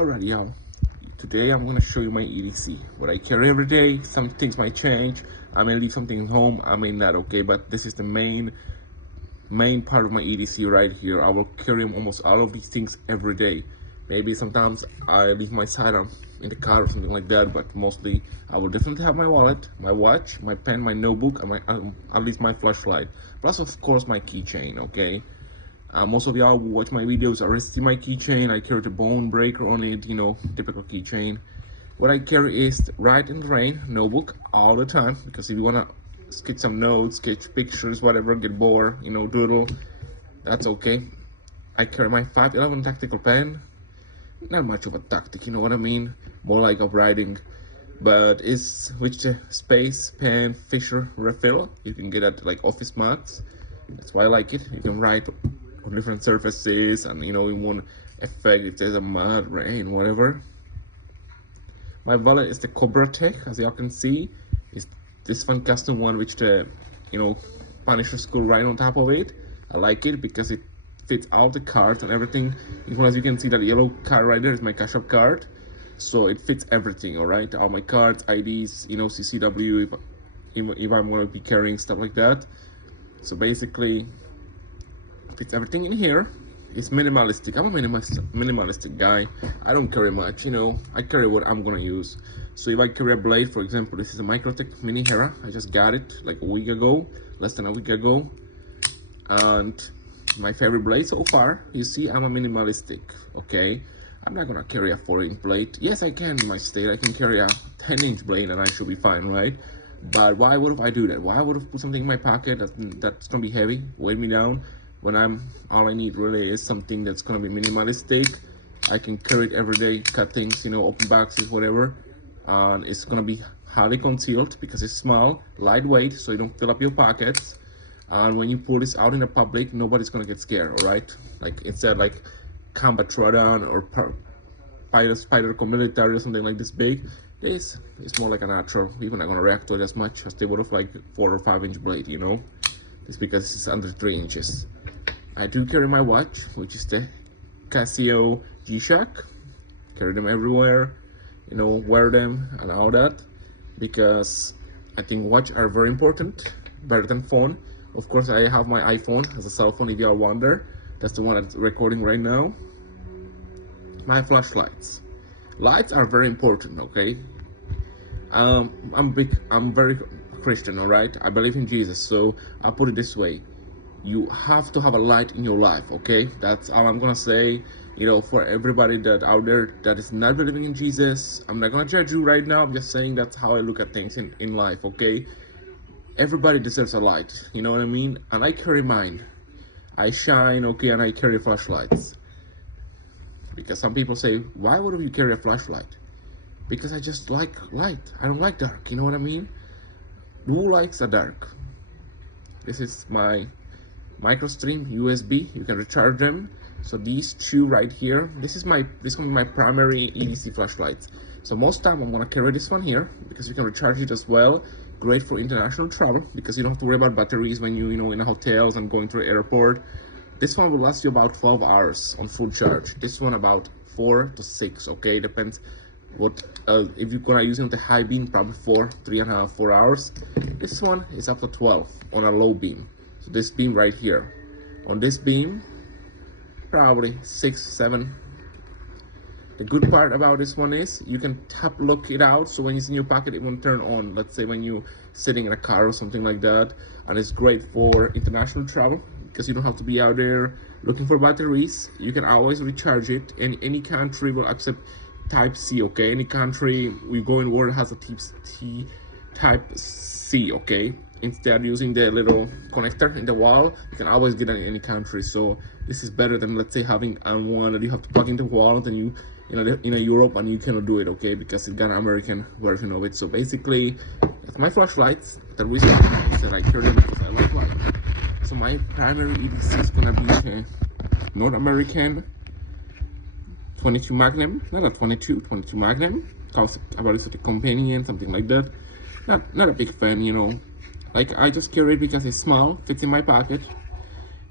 Alright, y'all. Today I'm gonna show you my EDC. What I carry every day. Some things might change. I may leave something home. I may not. Okay, but this is the main part of my EDC right here. I will carry almost all of these things every day. Maybe sometimes I leave my sidearm in the car or something like that, but mostly I will definitely have my wallet, my watch, my pen, my notebook, and at least my flashlight. Plus, of course, my keychain. Okay. Most of y'all who watch my videos already see my keychain. I carry the bone breaker on it, typical keychain. What I carry is Write in the Rain notebook all the time, because if you wanna sketch some notes, sketch pictures, whatever, get bored, doodle, that's okay. I carry my 511 tactical pen. Not much of a tactic, you know what I mean? More like of writing, but it's with the space pen Fisher refill. You can get at like Office Max. That's why I like it. You can write on different surfaces, and in one effect if there's a mud, rain, whatever. My wallet is the Cobra Tech, as y'all can see. It's this fun custom one which the Punisher skull right on top of it. I like it because it fits all the cards and everything. As you can see, that yellow card right there is my cash up card, so it fits everything. All right, all my cards, IDs, CCW, if I'm going to be carrying stuff like that. So basically fits everything in here. It's minimalistic. I'm a minimalistic guy. I don't carry much, I carry what I'm gonna use. So if I carry a blade, for example, this is a Microtech Mini Hera. I just got it like a week ago, less than a week ago, and my favorite blade so far. You see, I'm a minimalistic. Okay, I'm not gonna carry a 4-inch blade. Yes, I can in my state. I can carry a 10-inch blade and I should be fine, right? But why would I do that? Why would I put something in my pocket that's gonna be heavy, weigh me down, when all I need really is something that's gonna be minimalistic. I can carry it every day, cut things, open boxes, whatever, and it's gonna be highly concealed because it's small, lightweight, so you don't fill up your pockets. And when you pull this out in the public, nobody's gonna get scared. All right, like instead like Combat Troodon or Spyderco Military or something like this big, this is more like a natural. People are not gonna react to it as much as they would have like 4 or 5-inch blade, It's because it's under 3 inches. I do carry my watch, which is the Casio G-Shock. Carry them everywhere, wear them and all that, because I think watch are very important, better than phone. Of course, I have my iPhone as a cell phone, if you all wonder. That's the one that's recording right now. My flashlights. Lights are very important, okay? I'm very Christian, all right? I believe in Jesus, so I'll put it this way. You have to have a light in your life, okay? That's all I'm gonna say. For everybody that out there that is not believing in Jesus, I'm not gonna judge you right now. I'm just saying that's how I look at things in life, okay? Everybody deserves a light, you know what I mean? And I carry mine. I shine, okay, and I carry flashlights. Because some people say, why would you carry a flashlight? Because I just like light. I don't like dark, you know what I mean? Who likes the dark? This is my MicroStream USB. You can recharge them. So these two right here, this is my primary EDC flashlights. So most time I'm gonna carry this one here because you can recharge it as well. Great for international travel because you don't have to worry about batteries when you in hotels and going to the airport. This one will last you about 12 hours on full charge. This one about 4 to 6. Okay, depends what if you're gonna use it on the high beam, probably 3.5, 4 hours. This one is up to 12 on a low beam. So this beam right here, on this beam, probably 6, 7. The good part about this one is you can lock it out, so when it's in your pocket it won't turn on. Let's say when you're sitting in a car or something like that. And it's great for international travel because you don't have to be out there looking for batteries. You can always recharge it, and any country will accept Type C, okay? Any country we go in world has a Type C, okay? Instead using the little connector in the wall, you can always get it in any country. So this is better than, let's say, having one that you have to plug into the wall and then you in Europe and you cannot do it, okay? Because it got an American version of it. So basically, that's my flashlights. The reason I said I carry them because I like light. So my primary EDC is gonna be North American 22 Magnum, not a 22 Magnum. Calls about it a companion, something like that. Not a big fan, Like, I just carry it because it's small, fits in my pocket.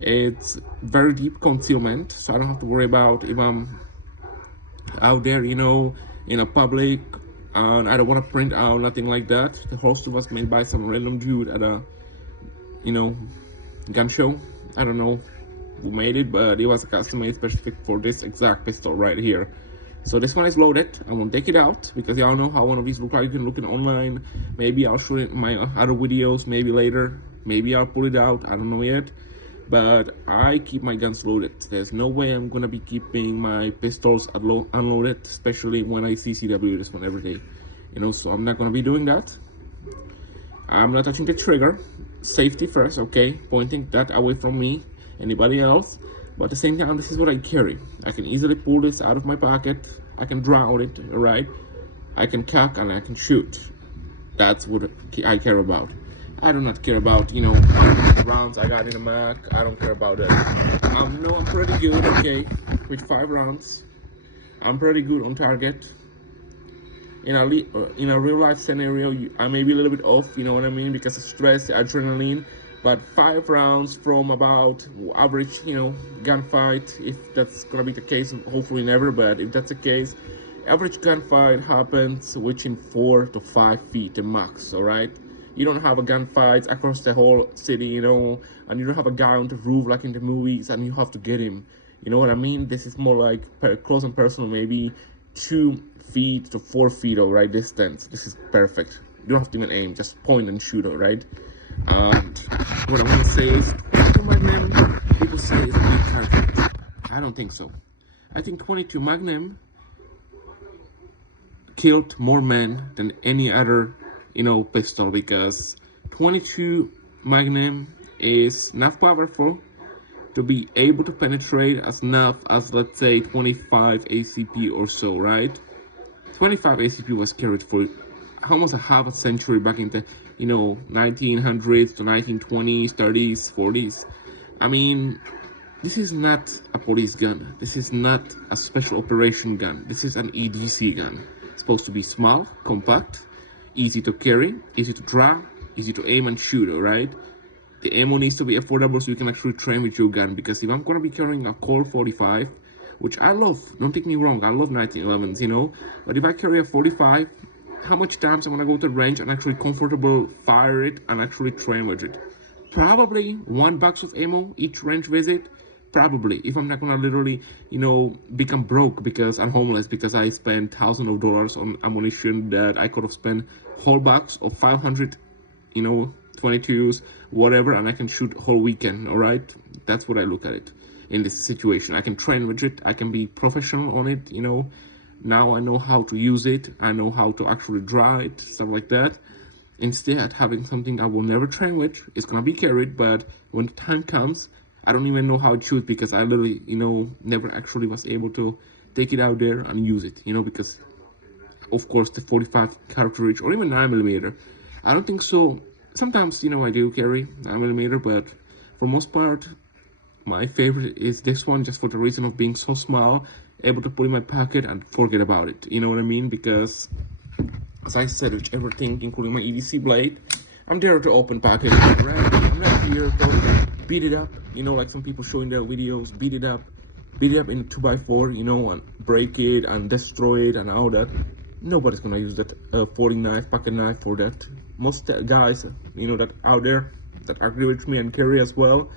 It's very deep concealment, so I don't have to worry about if I'm out there, in a public, and I don't want to print out nothing like that. The holster was made by some random dude at a, you know, gun show. I don't know who made it, but it was a custom made specific for this exact pistol right here. So this one is loaded. I'm gonna take it out because y'all know how one of these look like. You can look it online. Maybe I'll show it in my other videos, maybe later. Maybe I'll pull it out, I don't know yet. But I keep my guns loaded. There's no way I'm gonna be keeping my pistols unloaded, especially when I CCW this one every day. So I'm not gonna be doing that. I'm not touching the trigger. Safety first, okay? Pointing that away from me, anybody else. But at the same time, this is what I carry. I can easily pull this out of my pocket. I can draw it, all right? I can cock and I can shoot. That's what I care about. I do not care about, how many rounds I got in a mag. I don't care about that. I'm pretty good, okay, with 5 rounds. I'm pretty good on target. In a real life scenario, I may be a little bit off, you know what I mean, because of stress, adrenaline. But 5 rounds from about average, gunfight, if that's gonna be the case, hopefully never, but if that's the case, average gunfight happens within 4 to 5 feet the max, all right? You don't have a gunfight across the whole city, and you don't have a guy on the roof like in the movies, and you have to get him. You know what I mean? This is more like close and personal, maybe 2 feet to 4 feet, all right, distance. This is perfect. You don't have to even aim, just point and shoot, all right? And what I want to say is, 22 Magnum, people say it's a weak cartridge. I don't think so. I think 22 Magnum killed more men than any other, pistol, because 22 Magnum is not powerful to be able to penetrate as enough as, let's say, 25 ACP or so, right? 25 ACP was carried for almost a half a century back in the 1900s to 1920s, 30s, 40s. I mean, this is not a police gun. This is not a special operation gun. This is an EDC gun. It's supposed to be small, compact, easy to carry, easy to draw, easy to aim and shoot, all right? The ammo needs to be affordable so you can actually train with your gun, because if I'm gonna be carrying a Colt 45, which I love, don't take me wrong, I love 1911s, but if I carry a 45, how much times I'm gonna go to the range and actually comfortable fire it and actually train with it? Probably 1 box of ammo each range visit. Probably, if I'm not gonna literally, become broke because I'm homeless, because I spent thousands of dollars on ammunition that I could have spent whole box of 500, 22s, whatever, and I can shoot whole weekend, all right? That's what I look at it in this situation. I can train with it, I can be professional on it, Now I know how to use it, I know how to actually draw it, stuff like that. Instead, having something I will never train with, it's gonna be carried, but when the time comes, I don't even know how to shoot, because I literally, never actually was able to take it out there and use it, because of course the 45 cartridge or even 9mm, I don't think so. Sometimes, I do carry 9mm, but for most part, my favorite is this one, just for the reason of being so small, able to put in my pocket and forget about it, you know what I mean? Because as I said, with everything, including my EDC blade, I'm there to open pocket. I'm ready here to beat it up, like some people show in their videos, beat it up in 2x4, and break it and destroy it and all that. Nobody's gonna use that folding knife, pocket knife for that. Most guys, that out there that agree with me and carry as well,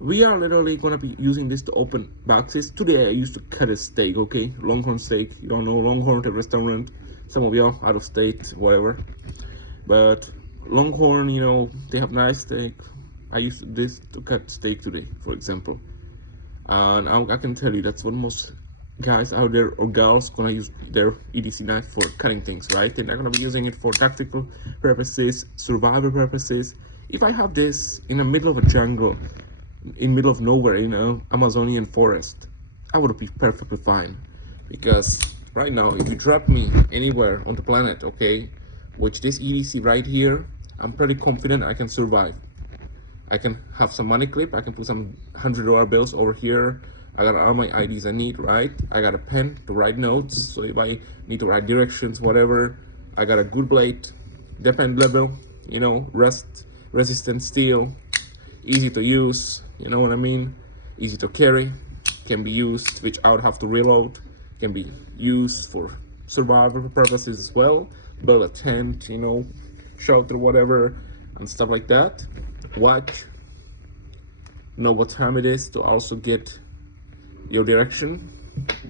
we are literally gonna be using this to open boxes. Today I used to cut a steak, okay? Longhorn steak. You don't know Longhorn, the restaurant. Some of y'all out of state, whatever. But Longhorn, they have nice steak. I used this to cut steak today, for example. And I can tell you that's what most guys out there or girls gonna use their EDC knife for cutting things, right? They're not gonna be using it for tactical purposes, survival purposes. If I have this in the middle of a jungle, in middle of nowhere, in an Amazonian forest, I would be perfectly fine. Because right now, if you drop me anywhere on the planet, okay, with this EDC right here, I'm pretty confident I can survive. I can have some money clip, I can put some $100 bills over here. I got all my IDs I need, right? I got a pen to write notes, so if I need to write directions, whatever. I got a good blade, depend level, rust resistant steel, easy to use, you know what I mean? Easy to carry, can be used, which I would have to reload. can be used for survival purposes as well. Build a tent, you know, shelter, whatever, and stuff like that. Watch, know what time it is to also get your direction,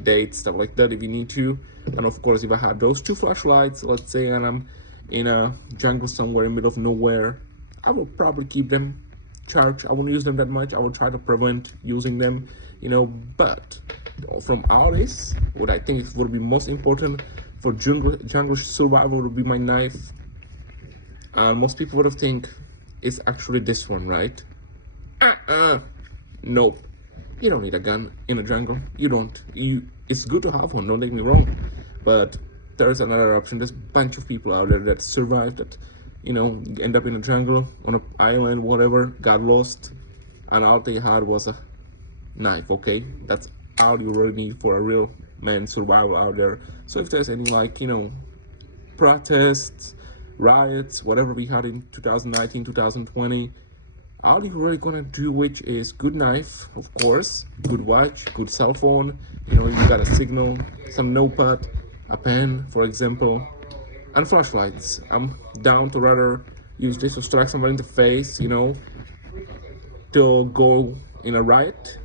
date, stuff like that if you need to. And of course, if I had those two flashlights, let's say, and I'm in a jungle somewhere in the middle of nowhere, I will probably keep them charged. I won't use them that much. I will try to prevent using them, you know. But from all this, what I think would be most important for jungle survival would be my knife. Most people would have think it's actually this one, right? Nope. You don't need a gun in a jungle. You don't. It's good to have one, don't get me wrong. But there's another option. There's a bunch of people out there that survived, that, you know, end up in a jungle, on an island, whatever, got lost, and all they had was a knife, okay? That's all you really need for a real man survival out there. So if there's any, like, you know, protests, riots, whatever we had in 2019, 2020, all you're really gonna do, which is good knife, of course, good watch, good cell phone, you know, you got a signal, some notepad, a pen, for example, and flashlights. I'm down to rather use this to strike somebody in the face, you know, to go in a riot,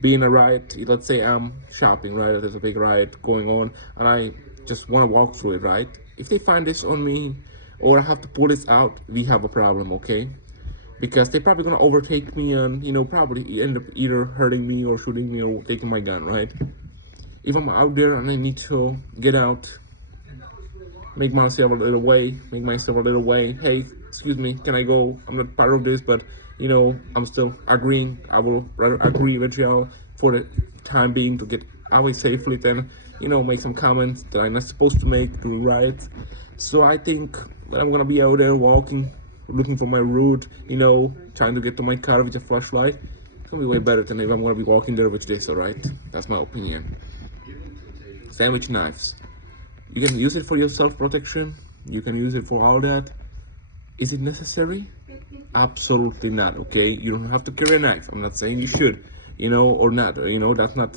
be in a riot. Let's say I'm shopping, right? There's a big riot going on, and I just want to walk through it, right? If they find this on me, or I have to pull this out, we have a problem, okay? Because they're probably gonna overtake me and, you know, probably end up either hurting me or shooting me or taking my gun, right? If I'm out there and I need to get out, make myself a little way, hey, excuse me, can I go? I'm not part of this, but, you know, I'm still agreeing. I will rather agree with y'all for the time being to get away safely than, you know, make some comments that I'm not supposed to make during riots. So I think that I'm gonna be out there walking, looking for my route, you know, trying to get to my car with a flashlight. It's gonna be way better than if I'm gonna be walking there with this, alright? That's my opinion. Sandwich knives. You can use it for your self-protection. You can use it for all that. Is it necessary? Absolutely not, okay? You don't have to carry a knife. I'm not saying you should, you know, or not. You know, that's not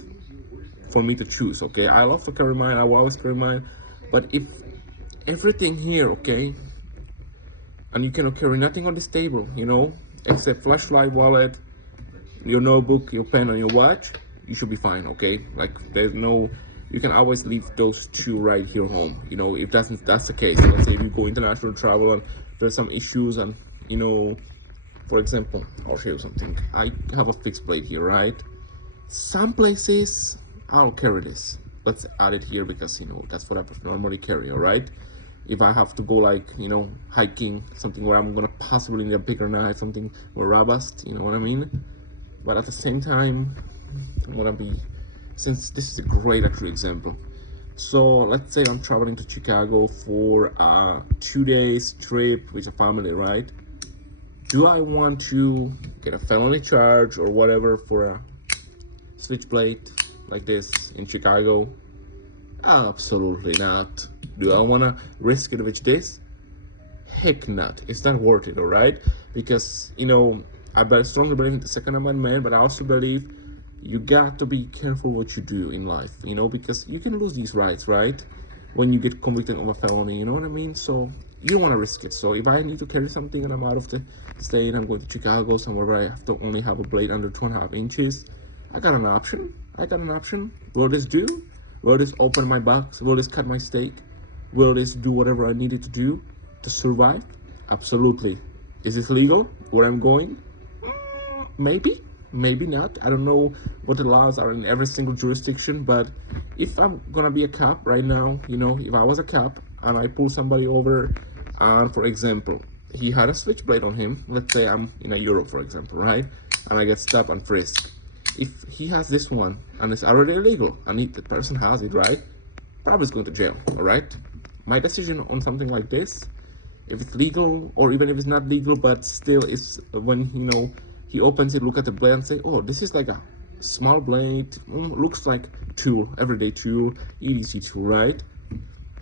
for me to choose, okay? I love to carry mine. I will always carry mine. But if everything here, okay, and you cannot carry nothing on this table, you know, except flashlight, wallet, your notebook, your pen, and your watch, you should be fine, okay? Like, there's no, you can always leave those two right here home, you know, if that's the case. Let's say if you go international travel and there's some issues, and, you know, for example, I'll show you something. I have a fixed blade here, right? Some places I'll carry this. Let's add it here because, you know, that's what I normally carry, all right? If I have to go, like, you know, hiking, something where I'm gonna possibly need a bigger knife, something more robust, you know what I mean? But at the same time, I'm gonna be, since this is a great actual example. So let's say I'm traveling to Chicago for a 2 days trip with a family, right? Do I want to get a felony charge or whatever for a switchblade like this in Chicago? Absolutely not. Do I want to risk it with this? Heck not. It's not worth it, all right? Because, you know, I strongly believe in the Second Amendment, but I also believe you got to be careful what you do in life, you know, because you can lose these rights, right? When you get convicted of a felony, you know what I mean? So you don't want to risk it. So if I need to carry something and I'm out of the state and I'm going to Chicago, somewhere where I have to only have a blade under 2.5 inches, I got an option. Will this do? Will this open my box? Will this cut my steak? Will this do whatever I needed to do to survive? Absolutely. Is this legal where I'm going? Maybe, maybe not. I don't know what the laws are in every single jurisdiction, but if I'm gonna be a cop right now, you know, if I was a cop and I pull somebody over and, for example, he had a switchblade on him, let's say I'm in Europe, for example, right? And I get stopped and frisked. If he has this one and it's already illegal and the person has it, right? Probably is going to jail, all right? My decision on something like this, if it's legal or even if it's not legal, but still is when, you know, he opens it, look at the blade and say, oh, this is like a small blade, looks like tool, everyday tool, EDC tool, right?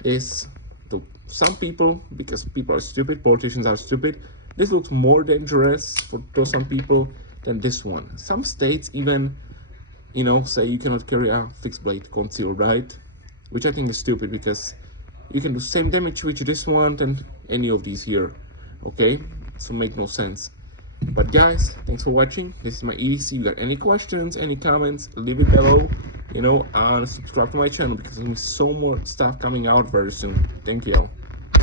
Is the some people, because people are stupid, politicians are stupid, this looks more dangerous for some people than this one. Some states even you know, say you cannot carry a fixed blade concealed, right? Which I think is stupid because you can do same damage with this one and any of these here, okay? So make no sense. But guys, thanks for watching. This is my EDC. If you got any questions, any comments, leave it below, you know, and subscribe to my channel because there's so more stuff coming out very soon. Thank you.